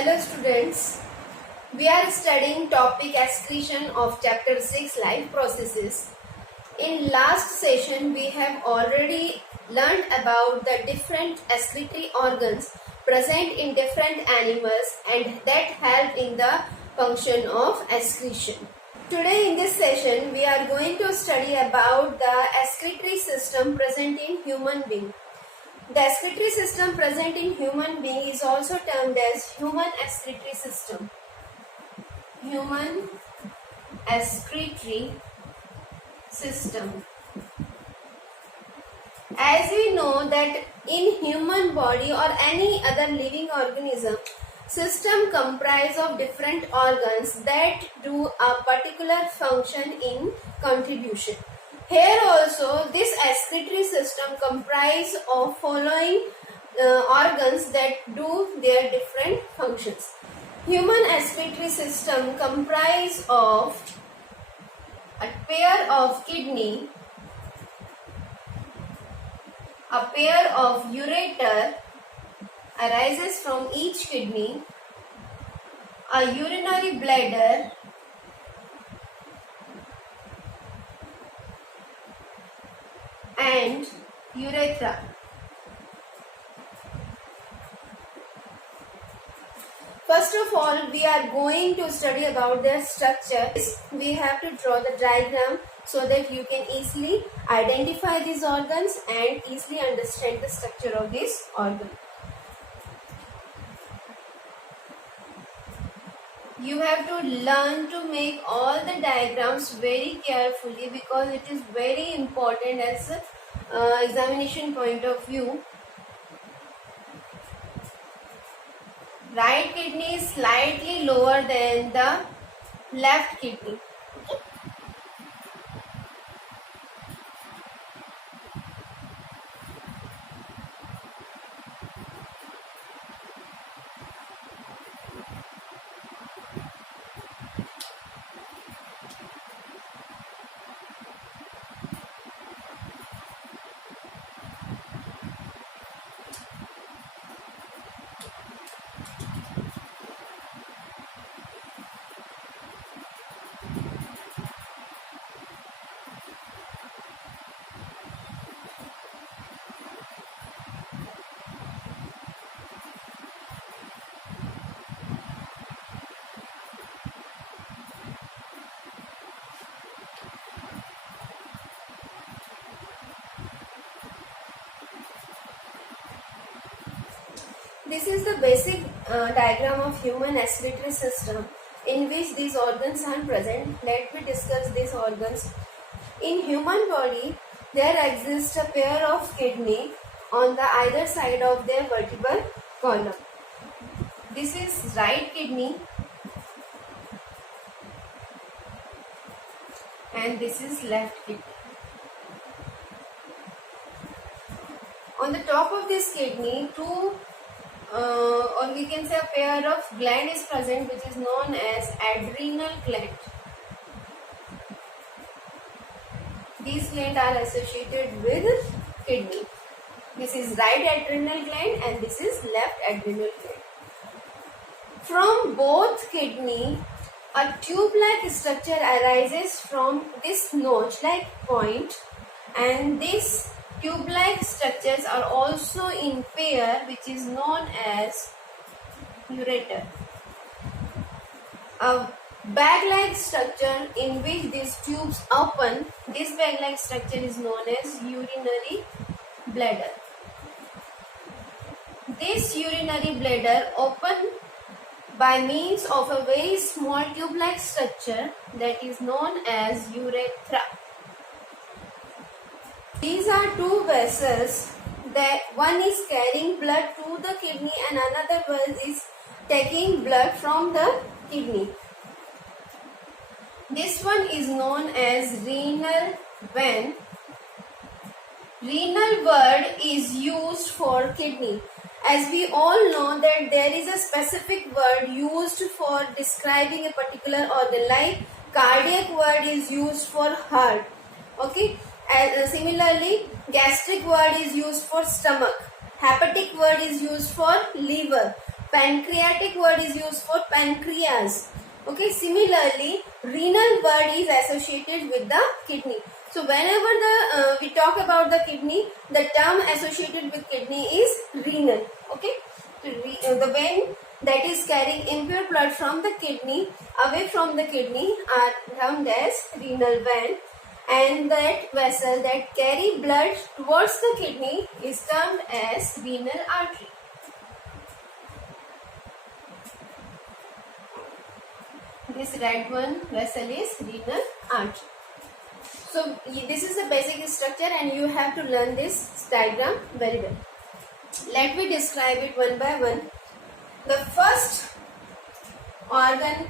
Hello students, we are studying topic excretion of chapter 6 life processes. In last session we have already learned about the different excretory organs present in different animals and that help in the function of excretion. Today in this session we are going to study about the excretory system present in human being. The excretory system present in human being is also termed as human excretory system. Human excretory system. As we know that in human body or any other living organism, system comprise of different organs that do a particular function in contribution. Here also this excretory system comprise of following organs that do their different functions. Human excretory system comprise of a pair of kidney, a pair of ureter arises from each kidney, a urinary bladder, and urethra. First of all, we are going to study about their structure. We have to draw the diagram so that you can easily identify these organs and easily understand the structure of this organ. You have to learn to make all the diagrams very carefully because it is very important as examination point of view. Right kidney is slightly lower than the left kidney. This is the basic diagram of human excretory system in which these organs are present. Let me discuss these organs. In human body, there exists a pair of kidney on the either side of their vertebral column. This is right kidney and this is left kidney. On the top of this kidney, or we can say a pair of gland is present which is known as adrenal gland. These glands are associated with kidney. This is right adrenal gland and this is left adrenal gland. From both kidney, a tube-like structure arises from this notch-like point, and these tube-like structures are also in pair which is known as ureter. A bag-like structure in which these tubes open, this bag-like structure is known as urinary bladder. This urinary bladder open by means of a very small tube-like structure that is known as urethra. These are two vessels that one is carrying blood to the kidney and another one is taking blood from the kidney. This one is known as renal vein. Renal word is used for kidney. As we all know that there is a specific word used for describing a particular organ, like cardiac word is used for heart. Okay. Similarly, gastric word is used for stomach, hepatic word is used for liver, Pancreatic word is used for pancreas. Okay, similarly, renal word is associated with the kidney. So whenever we talk about the kidney, the term associated with kidney is renal. Okay, so the vein that is carrying impure blood from the kidney away from the kidney are termed as renal vein, and that vessel that carry blood towards the kidney is termed as renal artery. This red one vessel is renal artery. So this is the basic structure and you have to learn this diagram very well. Let me describe it one by one. The first organ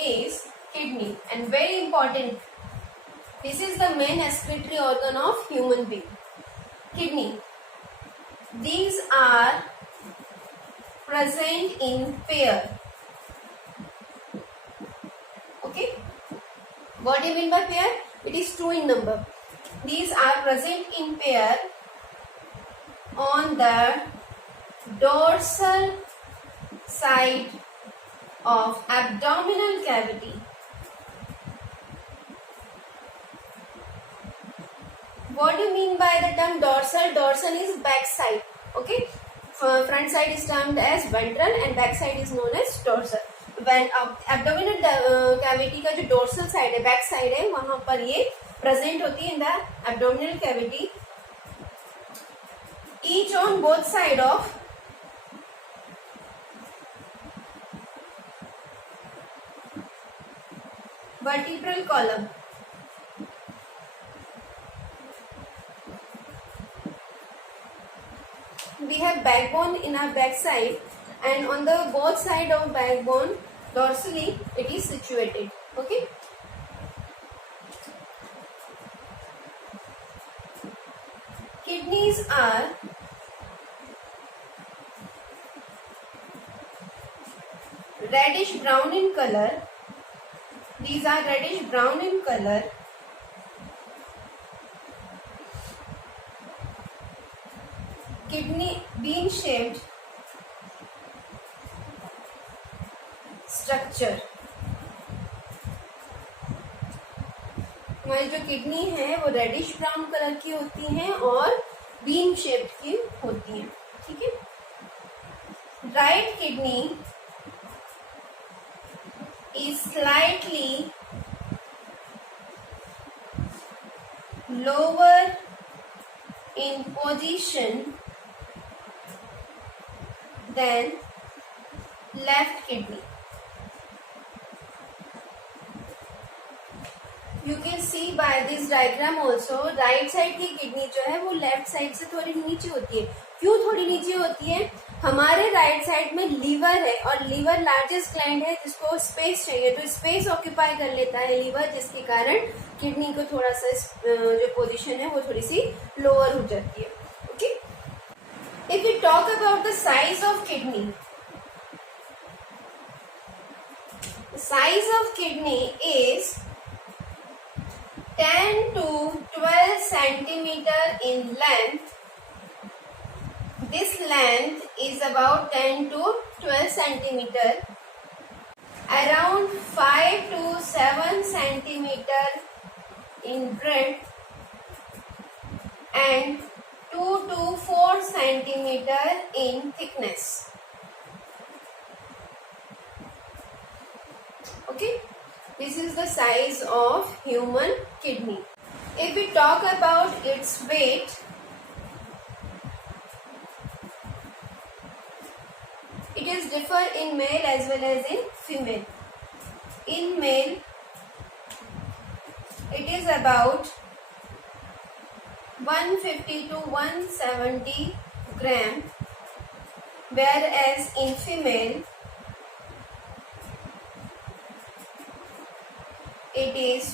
is kidney, and very important. This is the main excretory organ of human being. Kidney. These are present in pair. Okay. What do you mean by pair? It is 2 in number. These are present in pair on the dorsal side of abdominal cavity. What do you mean by the term dorsal? Dorsal is back side. Okay. Front side is termed as ventral and back side is known as dorsal. When abdominal cavity का जो dorsal side है, back side है, वहाँ पर ये present होती है in the abdominal cavity. Each on both side of vertebral column. We have backbone in our back side, and on the both side of backbone dorsally it is situated. Okay. Kidneys are reddish brown in color. These are reddish brown in color. Kidney bean shaped structure. हमारी जो kidney है वो reddish brown colour की होती हैं और bean shaped की होती हैं. ठीक है. Right kidney is slightly lower in position than left kidney. You can see by this diagram also, right side की किडनी जो है वो लेफ्ट साइड से थोड़ी नीचे होती है. क्यों थोड़ी नीचे होती है? हमारे राइट साइड में लीवर है और लीवर लार्जेस्ट ग्लैंड है जिसको स्पेस चाहिए, तो स्पेस ऑक्यूपाई कर लेता है लीवर, जिसके कारण किडनी को थोड़ा सा जो पोजीशन है वो थोड़ी सी लोअर हो जाती है. Okay. If you talk about the size of kidney, size of kidney is 10 to 12 centimeter in length. This length is about 10 to 12 centimeter. Around 5 to 7 centimeter in breadth and 2 to 4 centimeter in thickness. Okay. This is the size of human kidney. If we talk about its weight, it is differ in male as well as in female. In male, it is about 150 to 170 gram, whereas in female, it is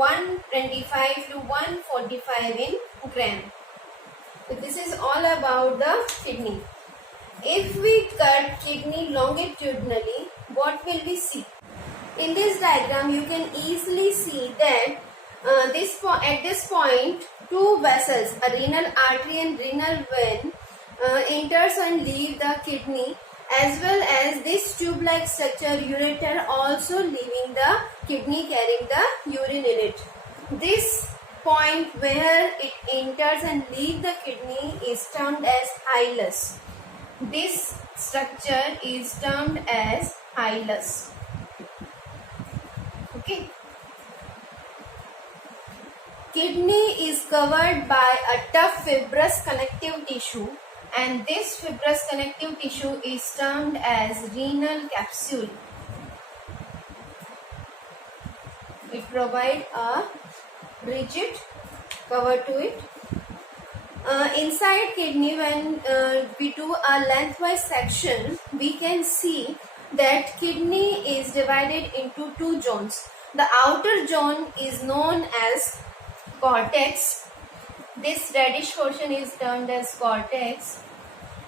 125 to 145 in gram. So this is all about the kidney. If we cut kidney longitudinally, what will we see? In this diagram, you can easily see that at this point, two vessels, a renal artery and renal vein, enters and leave the kidney as well as this tube-like structure ureter also leaving the kidney carrying the urine in it. This point where it enters and leaves the kidney is termed as hilus. This structure is termed as hilus. Okay. Kidney is covered by a tough fibrous connective tissue, and this fibrous connective tissue is termed as renal capsule. It provides a rigid cover to it. Inside kidney, when we do a lengthwise section, we can see that kidney is divided into two zones. The outer zone is known as cortex. This reddish portion is termed as cortex,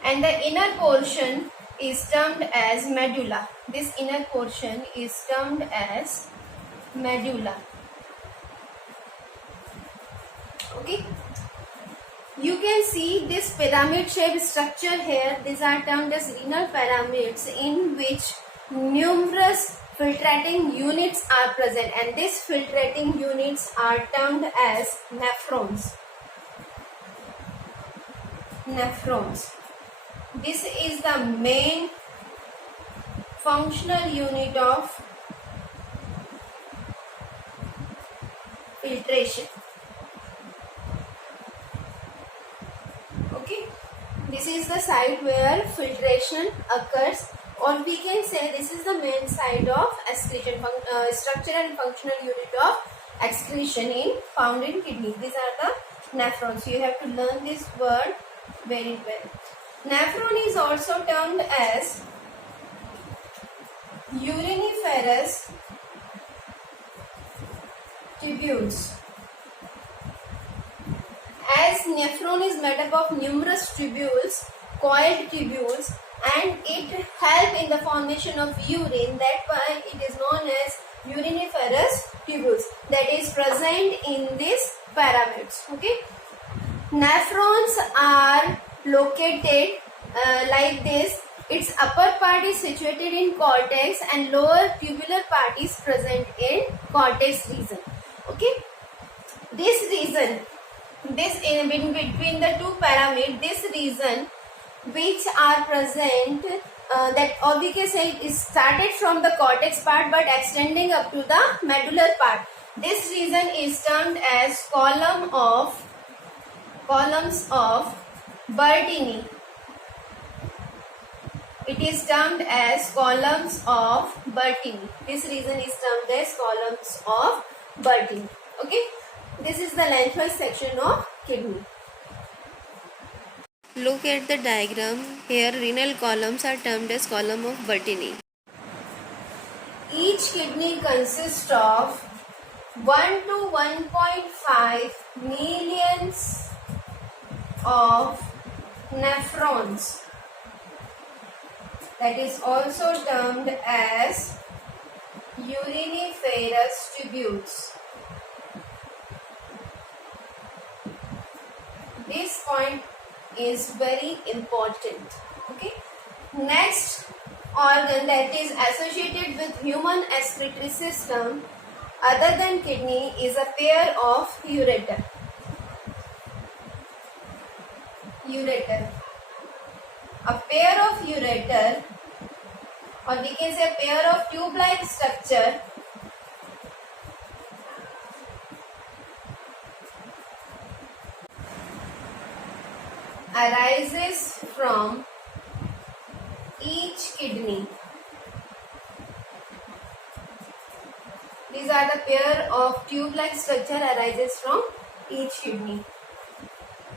and the inner portion is termed as medulla. This inner portion is termed as medulla. Okay, you can see this pyramid shaped structure here. These are termed as renal pyramids, in which numerous filtrating units are present, and these filtrating units are termed as nephrons. Nephrons. This is the main functional unit of filtration. Okay, this is the site where filtration occurs, or we can say this is the main site of excretion, structural and functional unit of excretion found in kidney. These are the nephrons. You have to learn this word very well. Nephron is also termed as uriniferous tubules. As nephron is made up of numerous tubules, coiled tubules, and it helps in the formation of urine. That's why it is known as uriniferous tubules, that is present in these pyramids. Okay, nephrons are located like this. Its upper part is situated in cortex, and lower tubular part is present in cortex region. Okay, this region, this in between the two pyramids, this region which are present, that, or we can say it is started from the cortex part but extending up to the medullary part. This region is termed as columns of Bertini. It is termed as columns of Bertini. This region is termed as columns of Bertini. Okay, this is the lengthwise section of kidney. Look at the diagram. Here renal columns are termed as column of Bertini. Each kidney consists of 1 to 1.5 millions of nephrons. That is also termed as uriniferous tubules. This point is very important. Okay. Next organ that is associated with human excretory system other than kidney is a pair of ureter. A pair of ureter, or we can say a pair of tube-like structure arises from each kidney. These are the pair of tube-like structure arises from each kidney.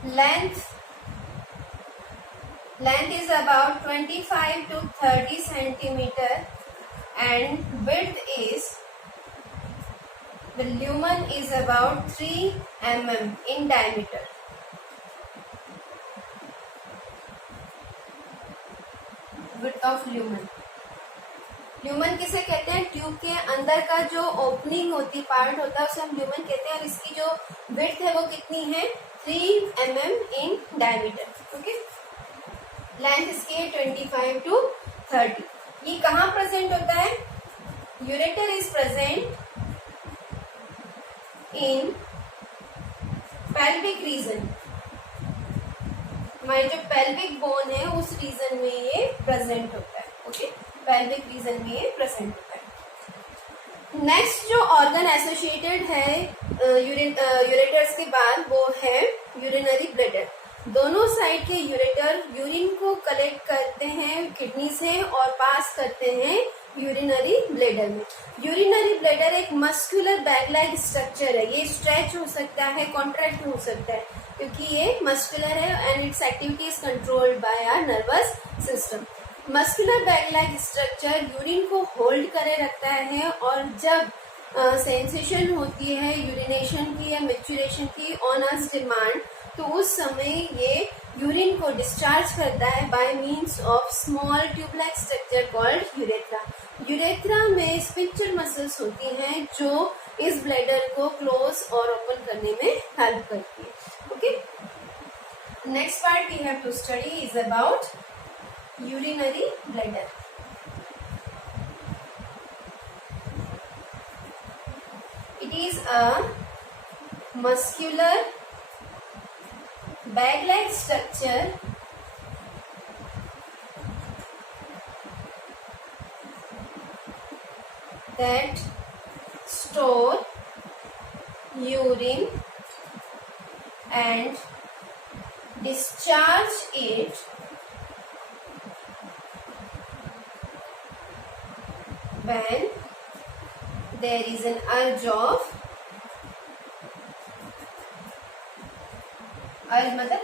Length is about 25 to 30 centimeter, and width is, the lumen is about 3 mm in diameter. Width of lumen. Lumen किसे कहते हैं? Tube के अंदर का जो opening होती part होता है उसे हम ल्यूमन कहते हैं, और इसकी जो विड्थ है वो कितनी है? 3 mm in diameter. Okay, length इसकी 25 to 30. ये कहाँ प्रेजेंट होता है? Ureter is present in pelvic region. हमारे जो pelvic बोन है उस रीजन में ये प्रेजेंट होता है. ओके, pelvic रीजन में ये प्रेजेंट होता है. नेक्स्ट जो ऑर्गन एसोसिएटेड है यूरेटर्स के बाद वो है यूरिनरी ब्लैडर. दोनों साइड के यूरेटर यूरिन को कलेक्ट करते हैं किडनी से और पास करते हैं यूरिनरी ब्लैडर में. यूरिनरी ब्लैडर एक मस्कुलर बैग लाइक स्ट्रक्चर है. ये स्ट्रेच हो सकता है, कॉन्ट्रैक्ट हो सकता है, क्योंकि ये मस्कुलर है and its activity is controlled by our nervous system. Muscular bag like structure urine को होल्ड करे रखता है और जब सेंसेशन होती है यूरिनेशन की या मैच्यूरेशन की ऑन अस डिमांड, तो उस समय ये यूरिन को डिस्चार्ज करता है by means of small tube like structure called urethra. Urethra में स्पिंचर मसल्स होती हैं जो इस ब्लैडर को क्लोज और ओपन करने में हेल्प करती है. Okay, next part we have to study is about urinary bladder. It is a muscular bag-like structure that store urine and discharge it when there is an urge मतलब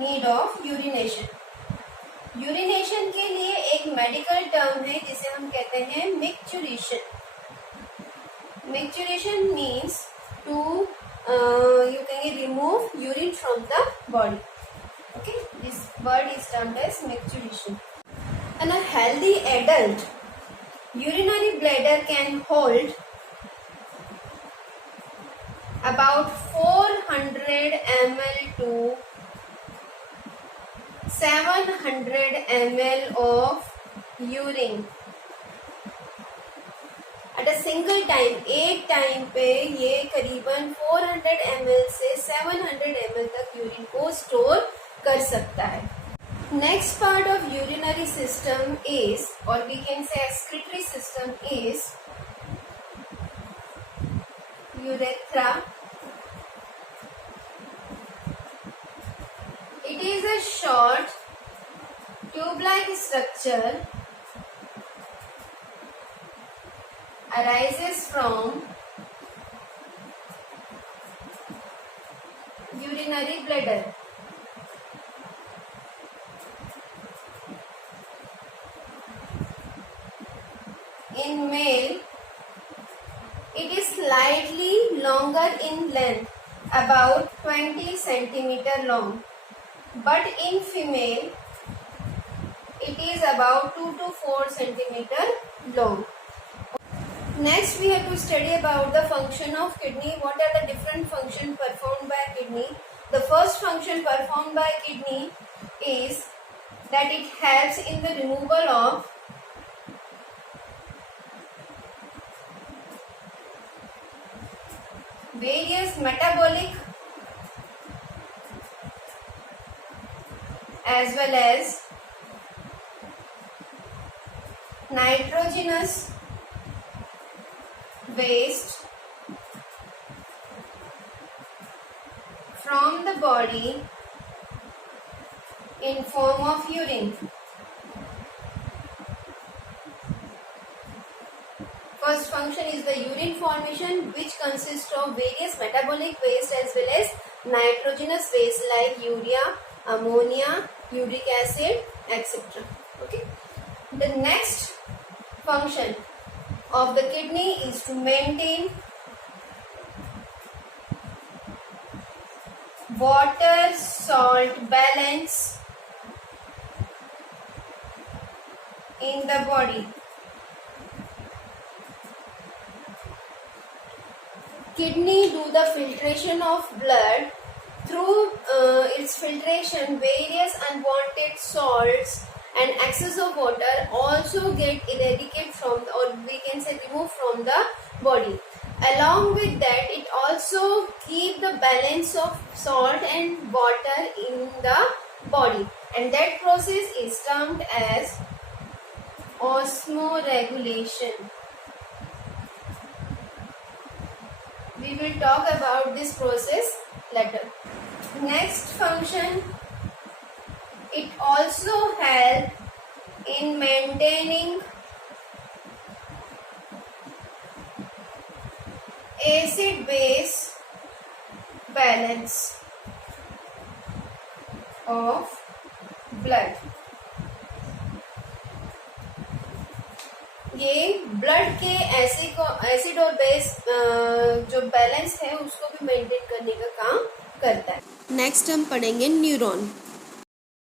need of urination. Urination के लिए एक medical term है जिसे हम कहते हैं micturition. Micturition means to you can remove urine from the body. Okay, this word is termed as micturition. And a healthy adult urinary bladder can hold about 400 ml to 700 ml of urine at a single time. एक time पे ये करीबन 400 ml से 700 ml तक urine को store कर सकता है. Next part of urinary system is, or we can say excretory system is urethra. It is a short tube-like structure arises from urinary bladder. In male, it is slightly longer in length, about 20 centimeter long, but in female, it is about 2 to 4 centimeter long. Next, we have to study about the function of kidney. What are the different functions performed by kidney? The first function performed by kidney is that it helps in the removal of various metabolic as well as nitrogenous waste from the body in form of urine. First function is the urine formation, which consists of various metabolic waste as well as nitrogenous waste like urea, ammonia, uric acid, etc. Okay. The next function of the kidney is to maintain water salt balance in the body. Kidney do the filtration of blood. Through its filtration, various unwanted salts and excess of water also get eradicated from or we can say removed from the body. Along with that, it also keep the balance of salt and water in the body, and that process is termed as osmoregulation. We will talk about this process later. Next function, it also help in maintaining acid base balance of blood. ये blood के acid और base जो balance है उसको भी maintain करने का काम करता है. नेक्स्ट हम पढ़ेंगे न्यूरॉन.